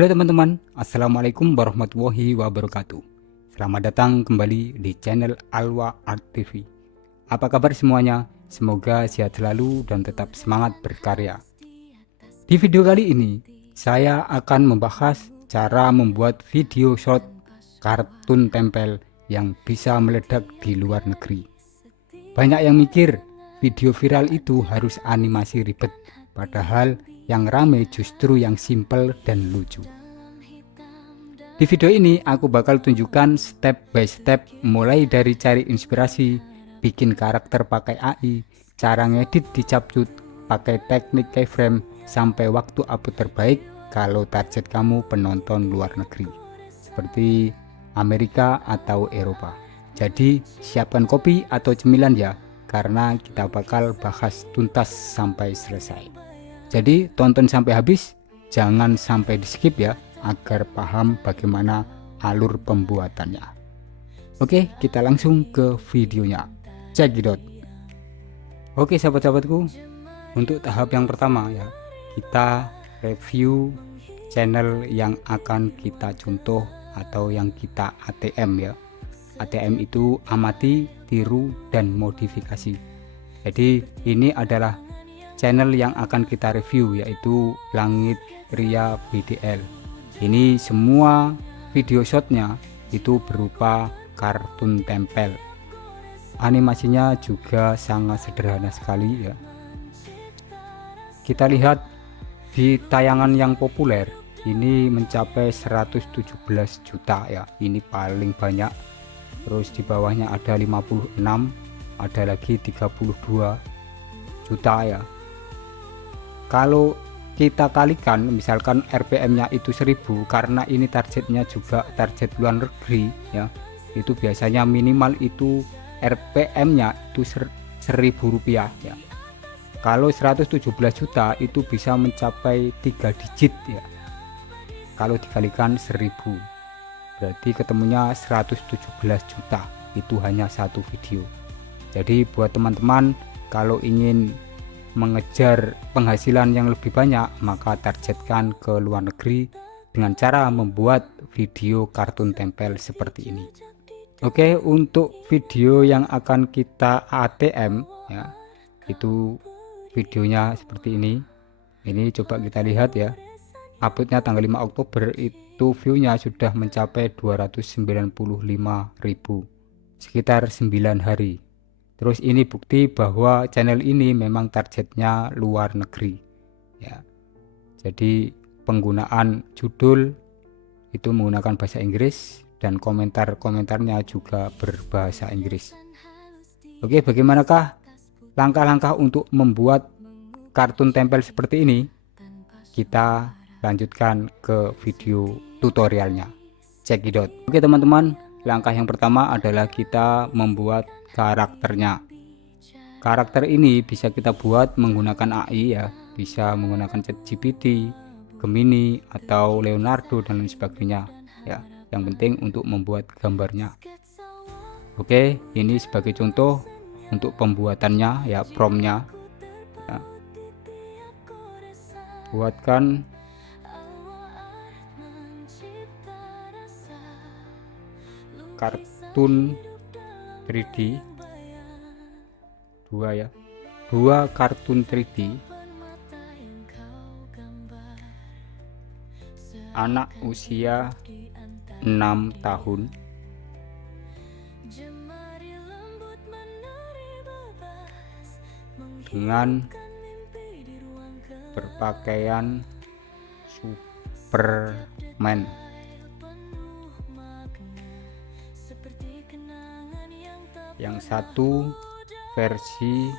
Halo teman-teman, Assalamualaikum warahmatullahi wabarakatuh. Selamat datang kembali di channel Alwa Art TV. Apa kabar semuanya? Semoga sehat selalu dan tetap semangat berkarya. Di video kali ini, saya akan membahas cara membuat video short kartun tempel yang bisa meledak di luar negeri. Banyak yang mikir video viral itu harus animasi ribet, padahal yang rame justru yang simple dan lucu. Di video ini aku bakal tunjukkan step by step, mulai dari cari inspirasi, bikin karakter pakai AI, cara ngedit di CapCut, pakai teknik keyframe, sampai waktu upload terbaik kalau target kamu penonton luar negeri, seperti Amerika atau Eropa. Jadi siapkan kopi atau cemilan ya, karena kita bakal bahas tuntas sampai selesai. Jadi tonton sampai habis, jangan sampai di skip ya, agar paham bagaimana alur pembuatannya. Oke, kita langsung ke videonya. Check it out. Oke sahabat-sahabatku, untuk tahap yang pertama ya, kita review channel yang akan kita contoh atau yang kita ATM ya. ATM itu amati, tiru, dan modifikasi. Jadi ini adalah channel yang akan kita review, yaitu Langit Ria BDL. Ini semua video shotnya itu berupa kartun tempel. Animasinya juga sangat sederhana sekali ya. Kita lihat di tayangan yang populer ini mencapai 117 juta ya, ini paling banyak. Terus di bawahnya ada 56, ada lagi 32 juta ya. Kalau kita kalikan, misalkan RPM nya itu 1000, karena ini targetnya juga target luar negeri ya, itu biasanya minimal itu RPM nya itu 1000 rupiah ya. Kalau 117 juta itu bisa mencapai 3 digit ya, kalau dikalikan 1000 berarti ketemunya 117 juta, itu hanya satu video. Jadi buat teman-teman kalau ingin mengejar penghasilan yang lebih banyak, maka targetkan ke luar negeri dengan cara membuat video kartun tempel seperti ini. Oke, untuk video yang akan kita ATM ya, itu videonya seperti ini. Ini coba kita lihat ya, uploadnya tanggal 5 Oktober, itu viewnya sudah mencapai 295.000, sekitar 9 hari. Terus ini bukti bahwa channel ini memang targetnya luar negeri ya. Jadi penggunaan judul itu menggunakan bahasa Inggris dan komentar-komentarnya juga berbahasa Inggris. Oke, bagaimanakah langkah-langkah untuk membuat kartun tempel seperti ini? Kita lanjutkan ke video tutorialnya. Check it out. Oke teman-teman, langkah yang pertama adalah kita membuat karakternya. Karakter ini bisa kita buat menggunakan AI ya, bisa menggunakan ChatGPT, Gemini, atau Leonardo dan lain sebagainya ya. Yang penting untuk membuat gambarnya. Oke, ini sebagai contoh untuk pembuatannya ya, promptnya ya. Buatkan kartun 3D 2 ya, 2 kartun 3D anak usia 6 tahun dengan berpakaian Superman. Yang satu versi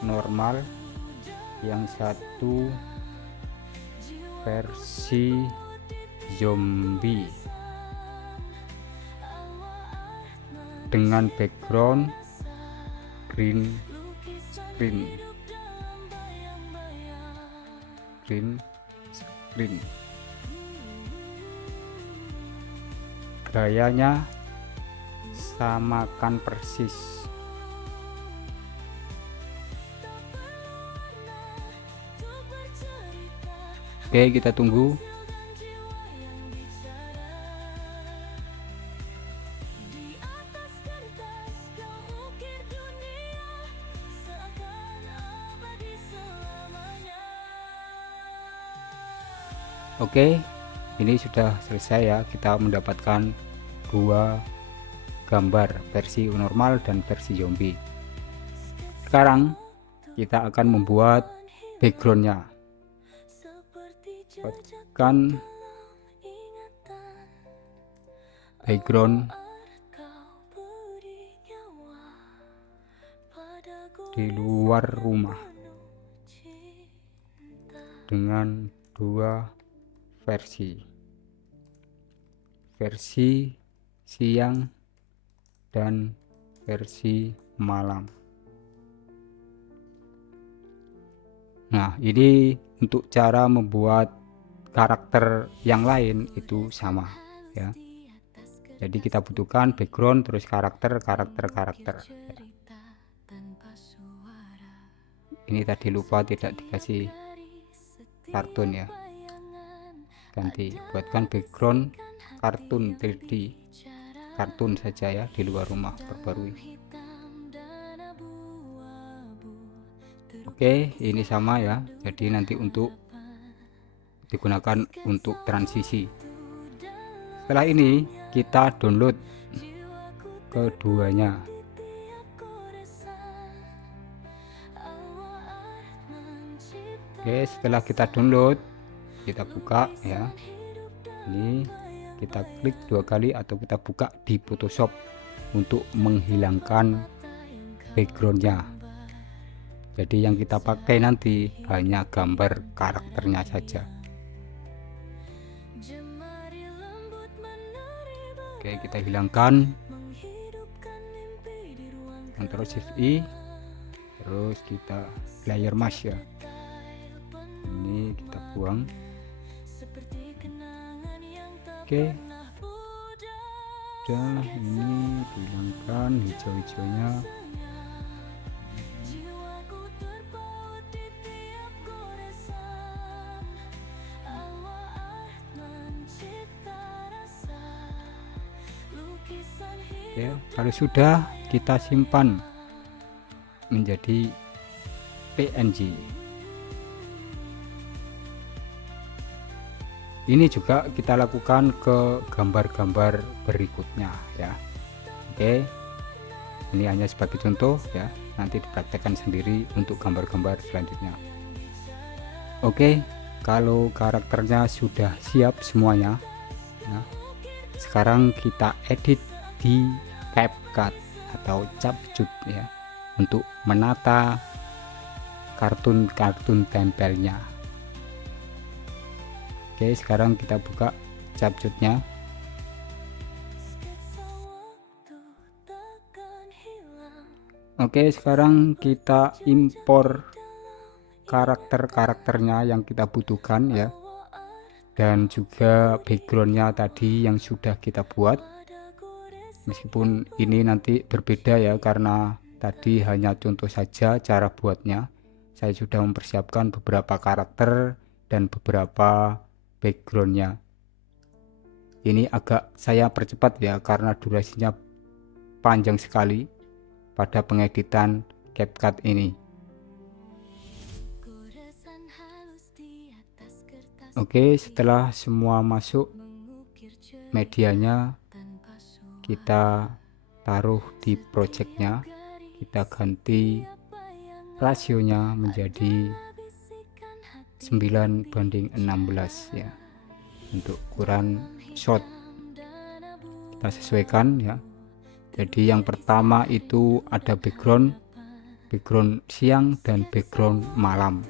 normal, yang satu versi zombie, dengan background green screen. Gayanya samakan persis. Oke, kita tunggu. Oke, ini sudah selesai ya, kita mendapatkan dua gambar versi normal dan versi zombie. Sekarang kita akan membuat backgroundnya. Buatkan background di luar rumah dengan dua versi siang dan versi malam. Nah, ini untuk cara membuat karakter yang lain itu sama ya. Jadi kita butuhkan background terus karakter. Ini tadi lupa tidak dikasih kartun ya, ganti buatkan background kartun 3D, kartun saja ya, di luar rumah, perbarui. Oke, ini sama ya, jadi nanti untuk digunakan untuk transisi. Setelah ini kita download keduanya. Oke, setelah kita download, kita buka ya. Ini kita klik 2 kali atau kita buka di Photoshop untuk menghilangkan backgroundnya. Jadi yang kita pakai nanti hanya gambar karakternya saja. Oke, kita hilangkan. Ctrl Shift I, terus kita layer mask ya. Ini kita buang. Oke, udah, ini dihilangkan hijau-hijaunya. Oke, kalau sudah kita simpan menjadi PNG. Ini juga kita lakukan ke gambar-gambar berikutnya ya. Oke, ini hanya sebagai contoh ya, nanti dipraktekkan sendiri untuk gambar-gambar selanjutnya. Oke, kalau karakternya sudah siap semuanya, nah, sekarang kita edit di CapCut atau Capcut ya, untuk menata kartun tempelnya. Oke, sekarang kita buka Capcutnya. Oke, sekarang kita impor karakternya yang kita butuhkan ya, dan juga backgroundnya tadi yang sudah kita buat. Meskipun ini nanti berbeda ya, karena tadi hanya contoh saja cara buatnya. Saya sudah mempersiapkan beberapa karakter dan beberapa backgroundnya. Ini agak saya percepat ya, karena durasinya panjang sekali pada pengeditan CapCut ini. Oke, setelah semua masuk medianya, kita taruh di projectnya, kita ganti rasionya menjadi 9:16 ya, untuk ukuran shot kita sesuaikan ya. Jadi yang pertama itu ada background siang dan background malam,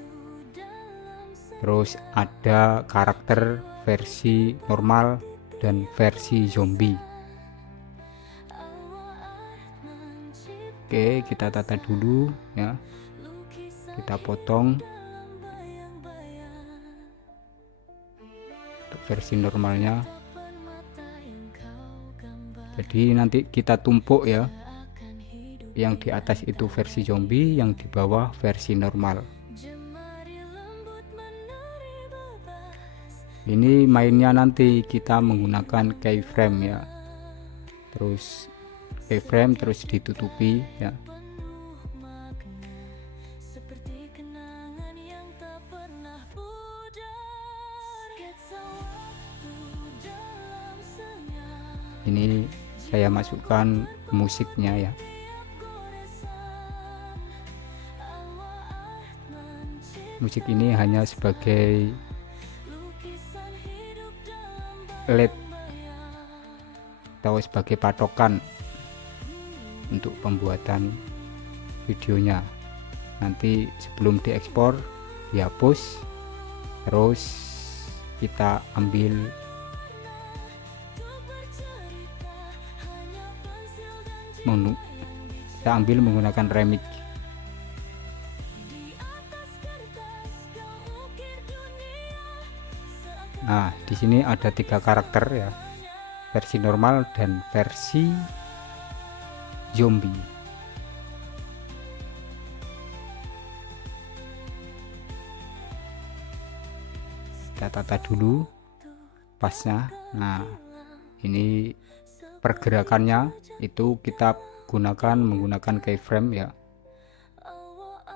terus ada karakter versi normal dan versi zombie. Oke, kita tata dulu ya, kita potong untuk versi normalnya. Jadi nanti kita tumpuk ya, yang di atas itu versi zombie, yang di bawah versi normal. Ini mainnya nanti kita menggunakan keyframe ya, terus keyframe terus ditutupi ya. Ini saya masukkan musiknya ya. Musik ini hanya sebagai LED atau sebagai patokan untuk pembuatan videonya. Nanti sebelum diekspor dihapus, terus kita ambil menggunakan remix. Nah, di sini ada 3 karakter ya, versi normal dan versi zombie. Kita tata dulu pasnya. Nah, ini pergerakannya itu kita menggunakan keyframe ya.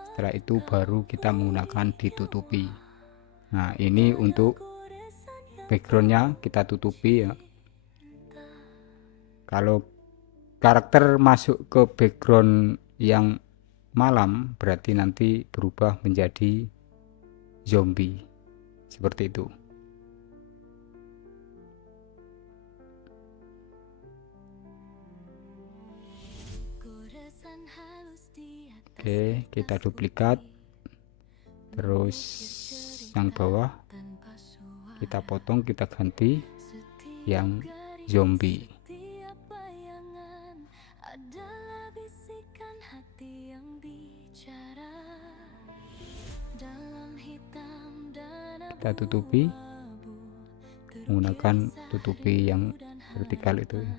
Setelah itu baru kita menggunakan ditutupi. Nah, ini untuk backgroundnya kita tutupi ya. Kalau karakter masuk ke background yang malam, berarti nanti berubah menjadi zombie seperti itu. Oke, kita duplikat, terus yang bawah kita potong, kita ganti yang zombie. Kita tutupi menggunakan tutupi yang vertikal itu ya.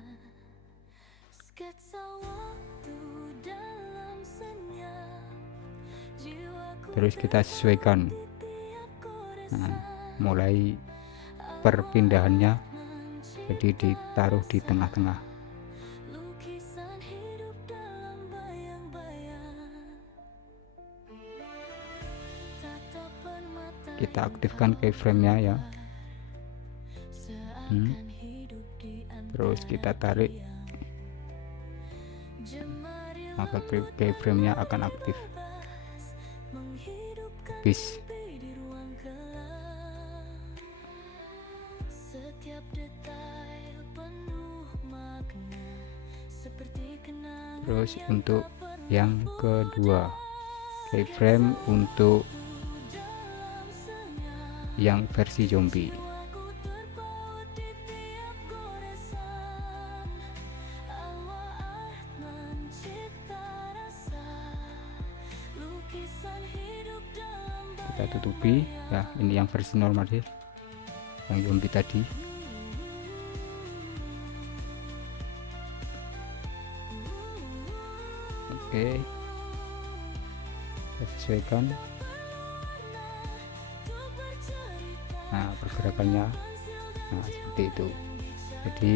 Terus kita sesuaikan. Nah, mulai perpindahannya jadi ditaruh di tengah-tengah. Kita aktifkan keyframe-nya ya. Terus kita tarik, maka keyframe-nya akan aktif. Habis. Terus untuk yang kedua, keyframe untuk yang versi zombie. Kita tutupi ya, ini yang versi normal sih, yang zombie tadi. Oke, kita sesuaikan. Nah, pergerakannya seperti itu. Jadi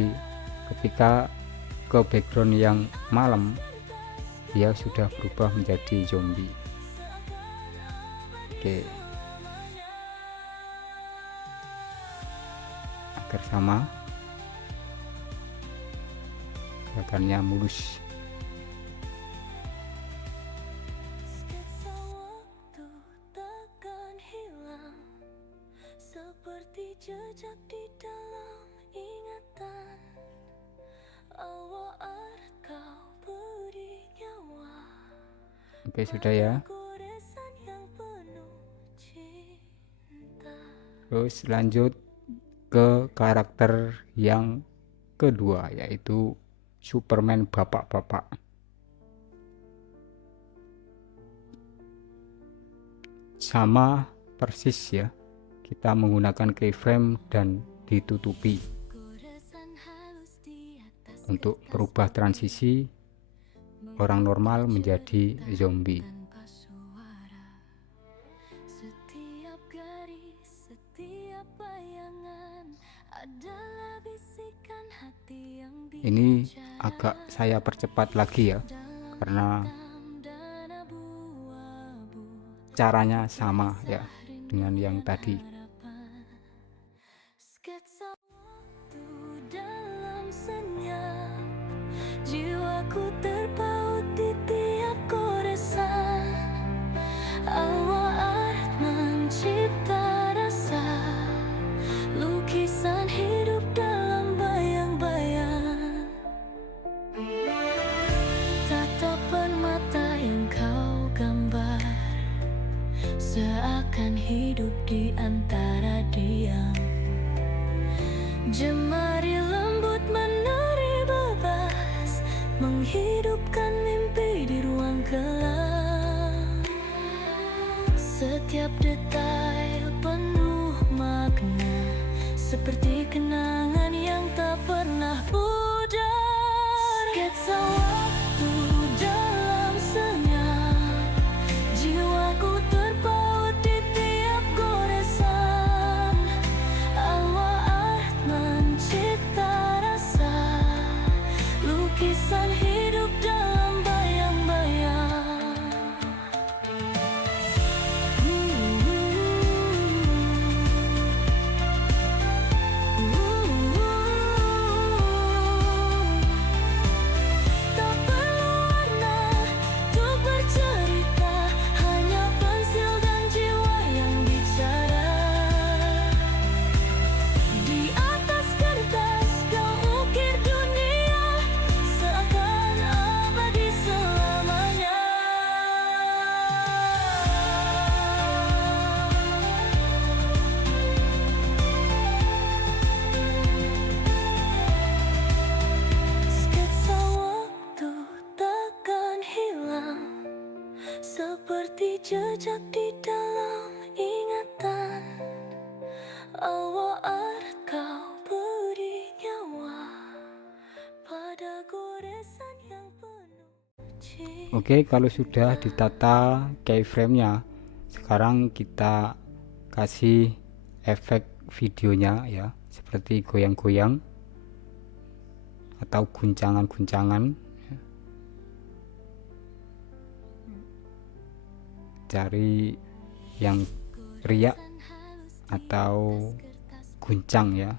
ketika ke background yang malam, dia sudah berubah menjadi zombie. Oke, agar sama, gerakannya mulus. Jejak di dalam ingatan, Allah kau beri nyawa. Oke, sudah ya. Terus lanjut ke karakter yang kedua, yaitu Superman bapak-bapak. Sama persis ya, kita menggunakan keyframe dan ditutupi untuk berubah transisi orang normal menjadi zombie. Ini agak saya percepat lagi ya, karena caranya sama ya dengan yang tadi. hidup di antara diam. Jemari lembut menari bebas, menghidupkan mimpi di ruang gelap. Setiap detail penuh makna, seperti kenangan yang tak pernah pudar. Sketsa waktu dalam senyap, jiwaku terpaut di tiap goresan. Alwa art mencipta rasa, lukisan hidup dalam bayang-bayang. Tak perlu warna untuk bercerita, hanya pensil dan jiwa yang bicara. Di atas kertas kau ukir dunia, seakan abadi selamanya. Sketsa waktu takkan hilang, seperti jejak di dalam ingatan. Alwa art kau beri nyawa pada goresan yang penuh cinta. Oke, kalau sudah ditata keyframe-nya, sekarang kita kasih efek videonya ya, seperti goyang-goyang atau guncangan-guncangan. Cari yang riak atau guncang ya.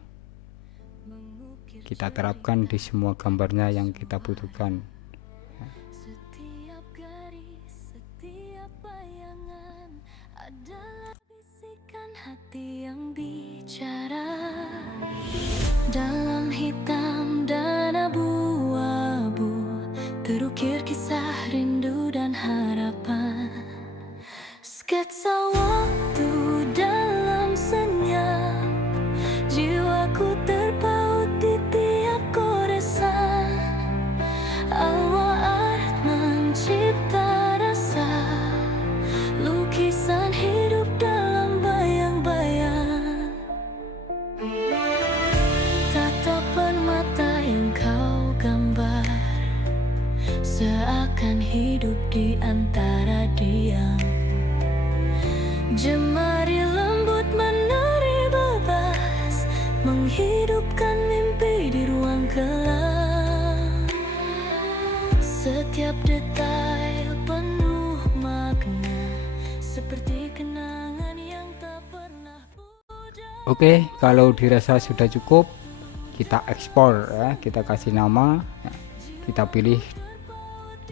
Kita terapkan di semua gambarnya yang kita butuhkan. Setiap garis, setiap bayangan adalah bisikan hati yang bicara. Dalam hitam dan abu-abu terukir kisah rindu dan harapan. Sketsa waktu dalam senyap, jiwaku terpaut di tiap goresan. Alwa art mencipta rasa, lukisan hidup dalam bayang-bayang. Tatapan mata yang kau gambar, seakan hidup di antara diam. Jemari lembut menari bebas, menghidupkan mimpi di ruang gelap. Setiap detail penuh makna, seperti kenangan yang tak pernah pudar. Oke, kalau dirasa sudah cukup, kita ekspor ya, kita kasih nama ya. Kita pilih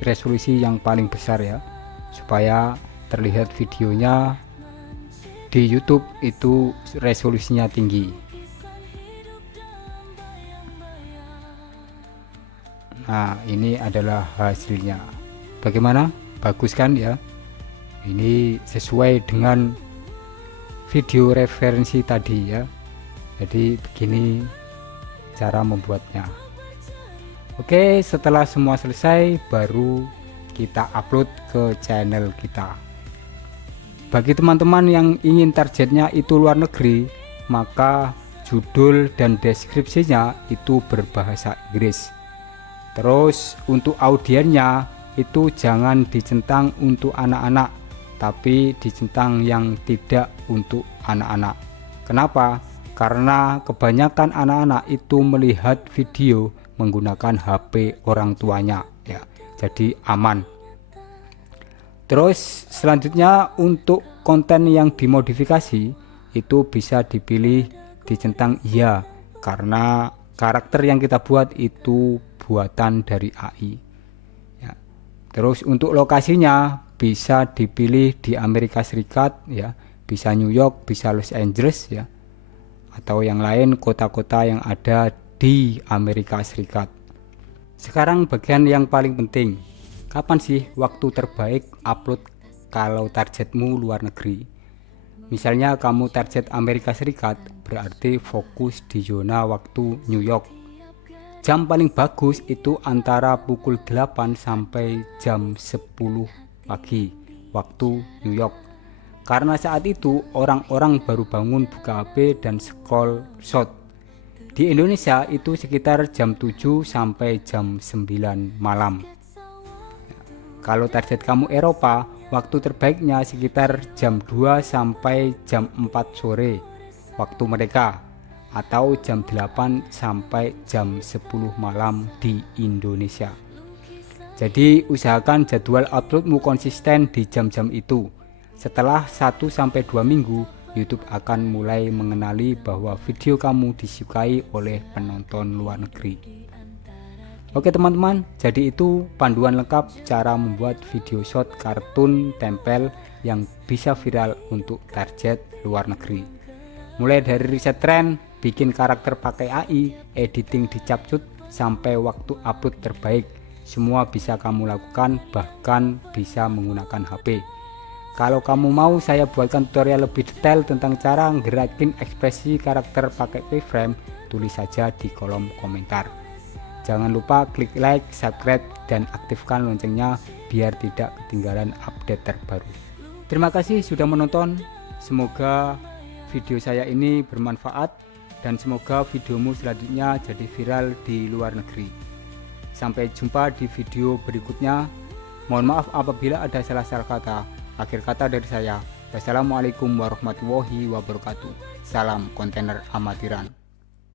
resolusi yang paling besar ya, supaya terlihat videonya di YouTube itu resolusinya tinggi. Nah, ini adalah hasilnya. Bagaimana? Bagus kan ya? Ini sesuai dengan video referensi tadi ya. Jadi begini cara membuatnya. Oke, setelah semua selesai baru kita upload ke channel kita. Bagi teman-teman yang ingin targetnya itu luar negeri, maka judul dan deskripsinya itu berbahasa Inggris. Terus untuk audiennya itu jangan dicentang untuk anak-anak, tapi dicentang yang tidak untuk anak-anak. Kenapa? Karena kebanyakan anak-anak itu melihat video menggunakan HP orang tuanya ya. Jadi aman. Terus selanjutnya untuk konten yang dimodifikasi itu bisa dipilih dicentang iya, karena karakter yang kita buat itu buatan dari AI ya. Terus untuk lokasinya bisa dipilih di Amerika Serikat ya, bisa New York, bisa Los Angeles ya, atau yang lain kota-kota yang ada di Amerika Serikat. Sekarang bagian yang paling penting, kapan sih waktu terbaik upload kalau targetmu luar negeri? Misalnya kamu target Amerika Serikat, berarti fokus di zona waktu New York. Jam paling bagus itu antara pukul 8 sampai jam 10 pagi waktu New York. Karena saat itu orang-orang baru bangun buka HP dan scroll short. Di Indonesia itu sekitar jam 7 sampai jam 9 malam. Kalau target kamu Eropa, waktu terbaiknya sekitar jam 2 sampai jam 4 sore waktu mereka, atau jam 8 sampai jam 10 malam di Indonesia. Jadi usahakan jadwal uploadmu konsisten di jam-jam itu. Setelah 1 sampai 2 minggu, YouTube akan mulai mengenali bahwa video kamu disukai oleh penonton luar negeri. Oke teman-teman, jadi itu panduan lengkap cara membuat video short kartun tempel yang bisa viral untuk target luar negeri. Mulai dari riset tren, bikin karakter pakai AI, editing di CapCut, sampai waktu upload terbaik, semua bisa kamu lakukan, bahkan bisa menggunakan HP. Kalau kamu mau saya buatkan tutorial lebih detail tentang cara ngerakin ekspresi karakter pakai keyframe, tulis saja di kolom komentar. Jangan lupa klik like, subscribe, dan aktifkan loncengnya biar tidak ketinggalan update terbaru. Terima kasih sudah menonton. Semoga video saya ini bermanfaat dan semoga videomu selanjutnya jadi viral di luar negeri. Sampai jumpa di video berikutnya. Mohon maaf apabila ada salah-salah kata. Akhir kata dari saya. Wassalamualaikum warahmatullahi wabarakatuh. Salam kontainer amatiran.